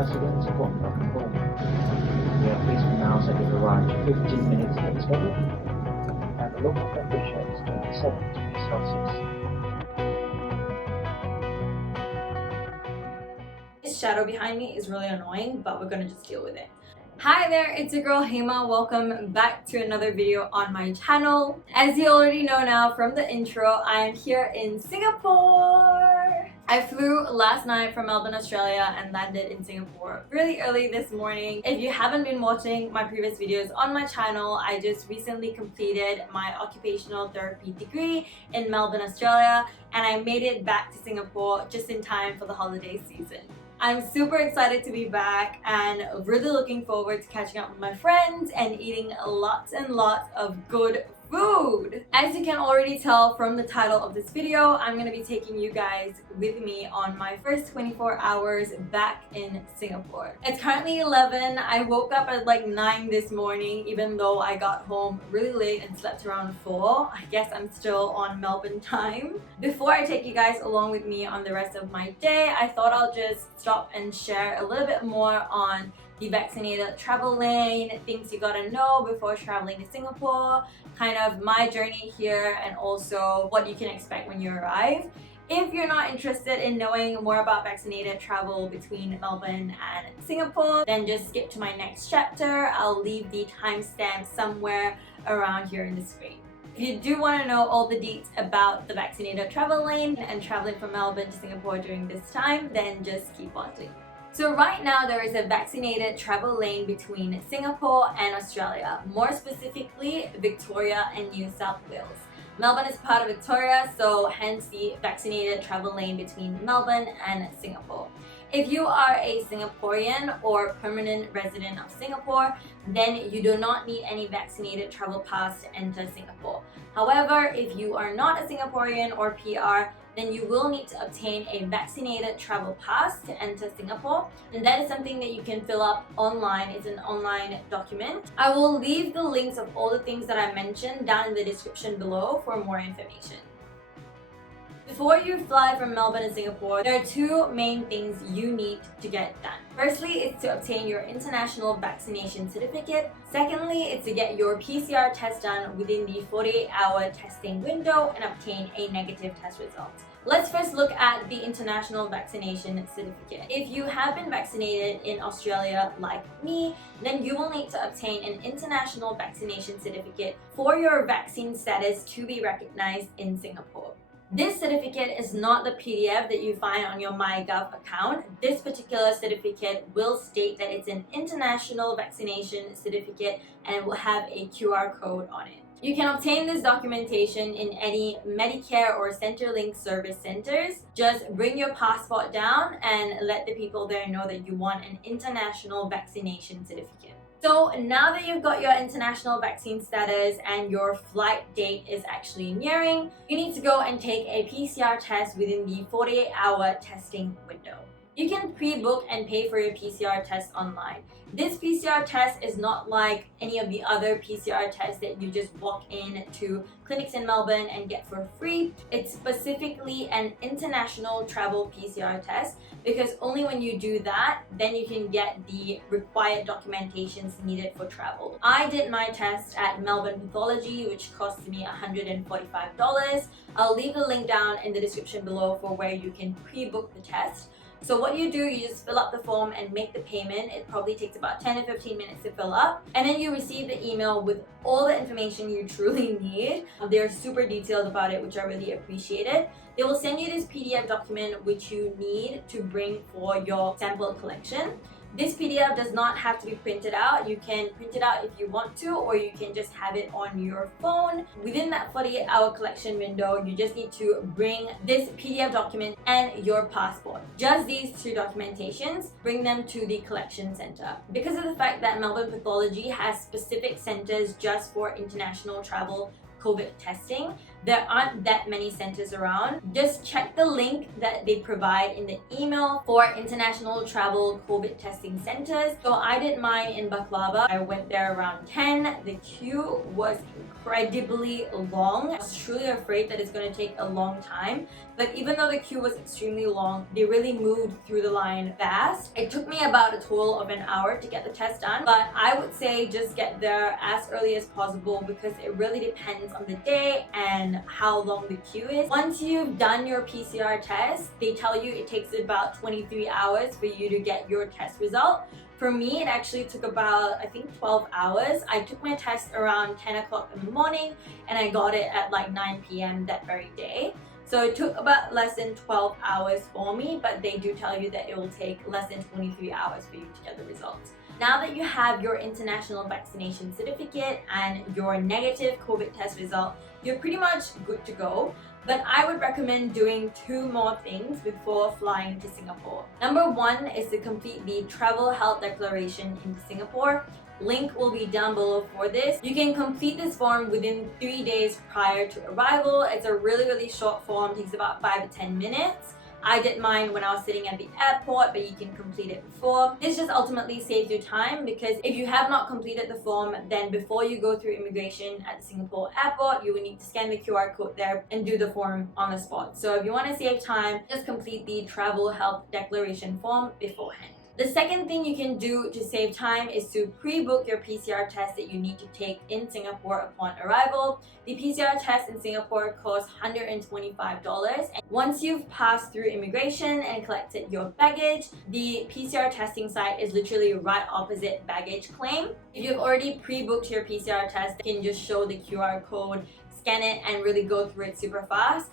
residents of Occupational Therapy. We are pleased to announce that you've arrived 15 minutes late schedule, and the local temperature is 27 degrees Celsius. This shadow behind me is really annoying, but we're gonna just deal with it. Hi there, it's your girl Hema. Welcome back to another video on my channel. As you already know now from the intro, I am here in Singapore. I flew last night from Melbourne, Australia and landed in Singapore really early this morning. If you haven't been watching my previous videos on my channel, I just recently completed my occupational therapy degree in Melbourne, Australia, and I made it back to Singapore just in time for the holiday season. I'm super excited to be back and really looking forward to catching up with my friends and eating lots and lots of good food. As you can already tell from the title of this video, I'm going to be taking you guys with me on my first 24 hours back in Singapore. It's currently 11. I woke up at like 9 this morning, even though I got home really late and slept around 4. I guess I'm still on Melbourne time. Before I take you guys along with me on the rest of my day, I thought I'll just stop and share a little bit more on the Vaccinated Travel Lane, things you gotta know before traveling to Singapore, kind of my journey here, and also what you can expect when you arrive. If you're not interested in knowing more about vaccinated travel between Melbourne and Singapore, then just skip to my next chapter. I'll leave the timestamp somewhere around here in the screen. If you do want to know all the deets about the Vaccinated Travel Lane and traveling from Melbourne to Singapore during this time, then just keep watching. So right now there is a vaccinated travel lane between Singapore and Australia, more specifically Victoria and New South Wales. Melbourne is part of Victoria, so hence the vaccinated travel lane between Melbourne and Singapore. If you are a Singaporean or permanent resident of Singapore, then you do not need any vaccinated travel pass to enter Singapore. However, if you are not a Singaporean or PR, then you will need to obtain a vaccinated travel pass to enter Singapore, and that is something that you can fill up online. It's an online document. I will leave the links of all the things that I mentioned down in the description below for more information. Before you fly from Melbourne to Singapore, there are two main things you need to get done. Firstly, it's to obtain your international vaccination certificate. Secondly, it's to get your PCR test done within the 48-hour testing window and obtain a negative test result. Let's first look at the international vaccination certificate. If you have been vaccinated in Australia like me, then you will need to obtain an international vaccination certificate for your vaccine status to be recognized in Singapore. This certificate is not the PDF that you find on your MyGov account. This particular certificate will state that it's an international vaccination certificate and it will have a QR code on it. You can obtain this documentation in any Medicare or Centrelink service centers. Just bring your passport down and let the people there know that you want an international vaccination certificate. So now that you've got your international vaccine status and your flight date is actually nearing, you need to go and take a PCR test within the 48-hour testing window. You can pre-book and pay for your PCR test online. This PCR test is not like any of the other PCR tests that you just walk in to clinics in Melbourne and get for free. It's specifically an international travel PCR test because only when you do that, then you can get the required documentations needed for travel. I did my test at Melbourne Pathology, which cost me $145. I'll leave the link down in the description below for where you can pre-book the test. So what you do, you just fill up the form and make the payment. It probably takes about 10 to 15 minutes to fill up. And then you receive the email with all the information you truly need. They're super detailed about it, which I really appreciated. They will send you this PDF document which you need to bring for your sample collection. This PDF does not have to be printed out. You can print it out if you want to, or you can just have it on your phone. Within that 48-hour collection window, you just need to bring this PDF document and your passport. Just these two documentations, bring them to the collection center. Because of the fact that Melbourne Pathology has specific centers just for international travel COVID testing, there aren't that many centers around. Just check the link that they provide in the email for international travel COVID testing centers. So I did mine in Baklava. I went there around 10. The queue was incredibly long. I was truly afraid that it's going to take a long time, but even though the queue was extremely long, they really moved through the line fast. It took me about a total of an hour to get the test done, but I would say just get there as early as possible because it really depends on the day and how long the queue is. Once you've done your PCR test, they tell you it takes about 23 hours for you to get your test result. For me, it actually took about, I think, 12 hours. I took my test around 10 o'clock in the morning and I got it at like 9 p.m. that very day. So it took about less than 12 hours for me, but they do tell you that it will take less than 23 hours for you to get the results. Now that you have your international vaccination certificate and your negative COVID test result, you're pretty much good to go. But I would recommend doing 2 more things before flying to Singapore. Number 1 is to complete the travel health declaration in Singapore. Link will be down below for this. You can complete this form within 3 days prior to arrival. It's a really short form, takes about 5 to 10 minutes. I did mine when I was sitting at the airport, but you can complete it before. This just ultimately saves you time because if you have not completed the form, then before you go through immigration at the Singapore airport, you will need to scan the QR code there and do the form on the spot. So if you want to save time, just complete the travel health declaration form beforehand. The second thing you can do to save time is to pre-book your PCR test that you need to take in Singapore upon arrival. The PCR test in Singapore costs $125. And once you've passed through immigration and collected your baggage, the PCR testing site is literally right opposite baggage claim. If you've already pre-booked your PCR test, you can just show the QR code, scan it, and really go through it super fast.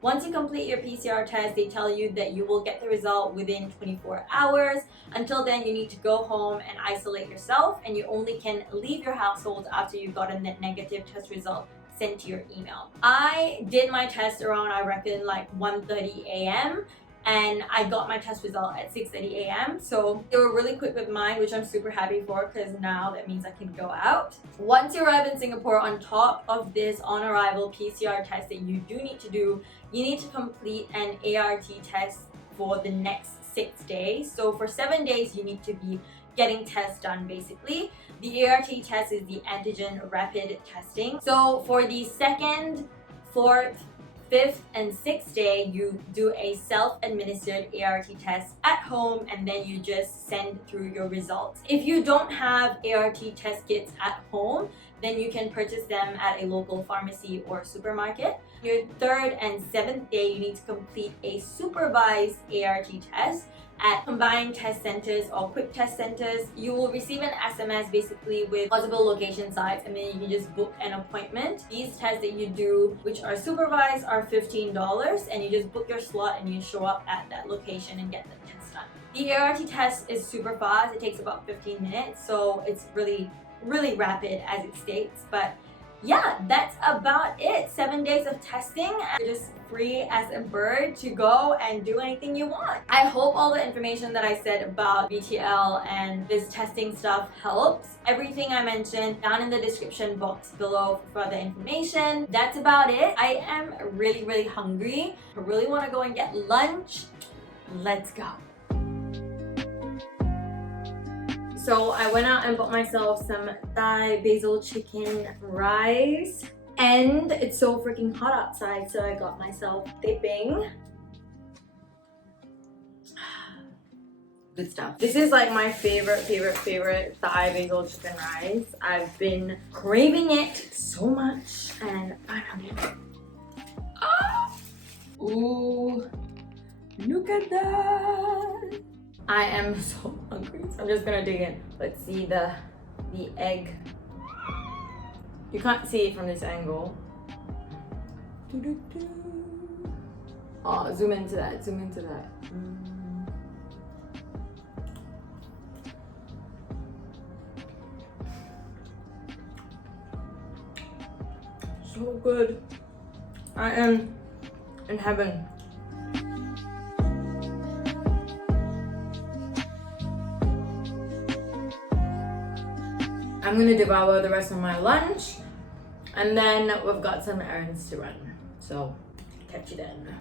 Once you complete your PCR test, they tell you that you will get the result within 24 hours. Until then, you need to go home and isolate yourself, and you only can leave your household after you've gotten that negative test result sent to your email. I did my test around, I reckon, like 1:30 a.m. and I got my test result at 6:30 a.m. So they were really quick with mine, which I'm super happy for because now that means I can go out. Once you arrive in Singapore, on top of this on-arrival PCR test that you do need to do, you need to complete an ART test for the next 6 days. So for 7 days, you need to be getting tests done basically. The ART test is the antigen rapid testing. So for the 2nd, 4th, 5th and 6th day, you do a self-administered ART test at home and then you just send through your results. If you don't have ART test kits at home, then you can purchase them at a local pharmacy or supermarket. Your 3rd and 7th day, you need to complete a supervised ART test at combined test centers or quick test centers. You will receive an SMS basically with possible location sites and then you can just book an appointment. These tests that you do, which are supervised, are $15 and you just book your slot and you show up at that location and get the test done. The ART test is super fast. It takes about 15 minutes, so it's really rapid as it states. But yeah, that's about it. 7 days of testing. You're just free as a bird to go and do anything you want. I hope all the information that I said about VTL and this testing stuff helps. Everything I mentioned down in the description box below for further information. That's about it. I am really hungry. I really want to go and get lunch. Let's go. So I went out and bought myself some Thai basil chicken rice. And it's so freaking hot outside, so I got myself dipping. Good stuff. This is like my favorite Thai basil chicken rice. I've been craving it so much and finally. Ooh, look at that. I am so hungry, so I'm just gonna dig in. Let's see the egg. You can't see it from this angle. Oh, zoom into that, zoom into that. So good. I am in heaven. I'm gonna devour the rest of my lunch And then we've got some errands to run. So catch you then.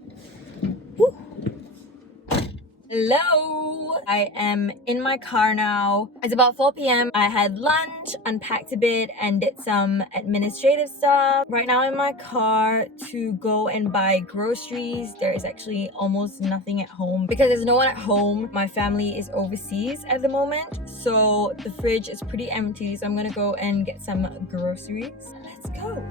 Hello! I am in my car now. It's about 4 p.m. I had lunch, unpacked a bit, and did some administrative stuff. Right now in my car to go and buy groceries. There is actually almost nothing at home because there's no one at home. My family is overseas at the moment, so the fridge is pretty empty. So I'm gonna go and get some groceries. Let's go!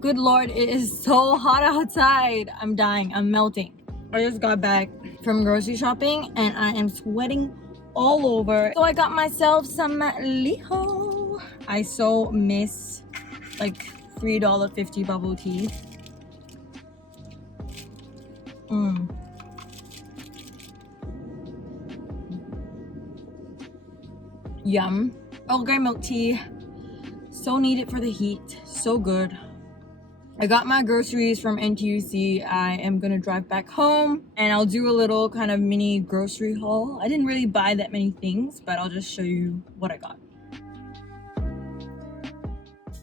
Good Lord, it is so hot outside. I'm dying, I'm melting. I just got back from grocery shopping and I am sweating all over. So I got myself some liho. I so miss like $3.50 bubble tea. Yum. Earl Grey milk tea. So needed for the heat. So good. I got my groceries from NTUC. I am gonna drive back home and I'll do a little kind of mini grocery haul. I didn't really buy that many things, but I'll just show you what I got.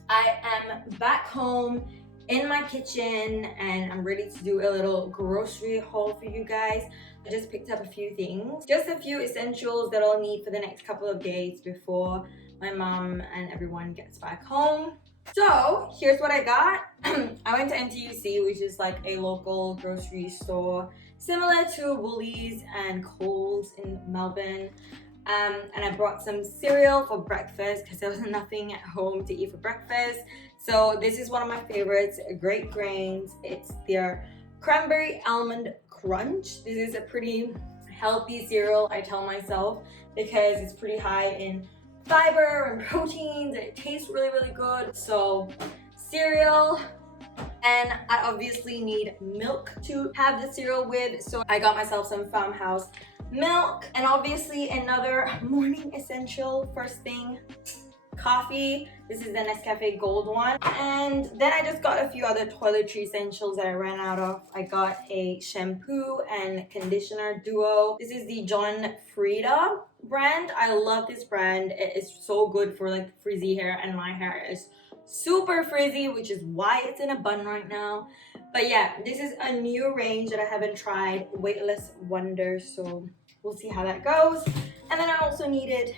I am back home in my kitchen and I'm ready to do a little grocery haul for you guys. I just picked up a few things, just a few essentials that I'll need for the next couple of days before my mom and everyone gets back home. So here's what I got. I went to NTUC, which is like a local grocery store similar to Woolies and Coles in Melbourne. And I brought some cereal for breakfast because there was nothing at home to eat for breakfast. So this is one of my favorites, Great Grains. It's their Cranberry Almond Crunch. This is a pretty healthy cereal, I tell myself, because it's pretty high in fiber and proteins and it tastes really, really good. So cereal, and I obviously need milk to have the cereal with. So I got myself some Farmhouse milk, and obviously another morning essential, first thing, coffee. This is the Nescafe Gold one. And then I just got a few other toiletry essentials that I ran out of. I got a shampoo and conditioner duo. This is the John Frieda brand. I love this brand. It is so good for like frizzy hair, and my hair is super frizzy, which is why it's in a bun right now. But yeah, this is a new range that I haven't tried, Weightless Wonder, so we'll see how that goes. And then I also needed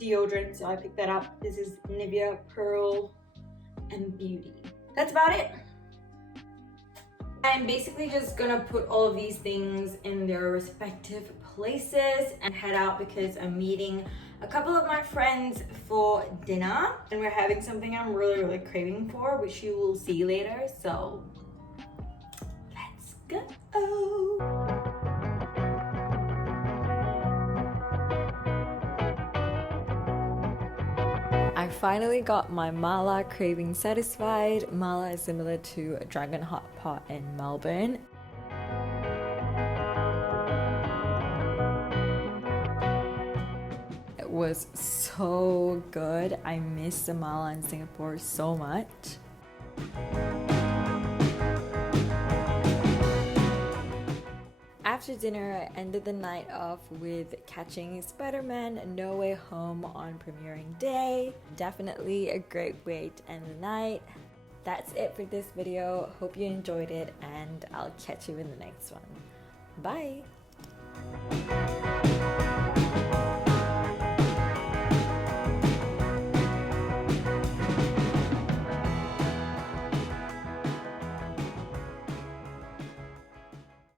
deodorant, so I picked that up. This is Nivea Pearl and Beauty. That's about it. I'm basically just gonna put all of these things in their respective places and head out because I'm meeting a couple of my friends for dinner and we're having something I'm really, really craving for, which you will see later. So let's go. I finally got my mala craving satisfied. Mala is similar to Dragon Hot Pot in Melbourne. It was so good. I miss the mala in Singapore so much. After dinner, I ended the night off with catching Spider-Man No Way Home on premiering day. Definitely a great way to end the night. That's it for this video. Hope you enjoyed it and I'll catch you in the next one. Bye!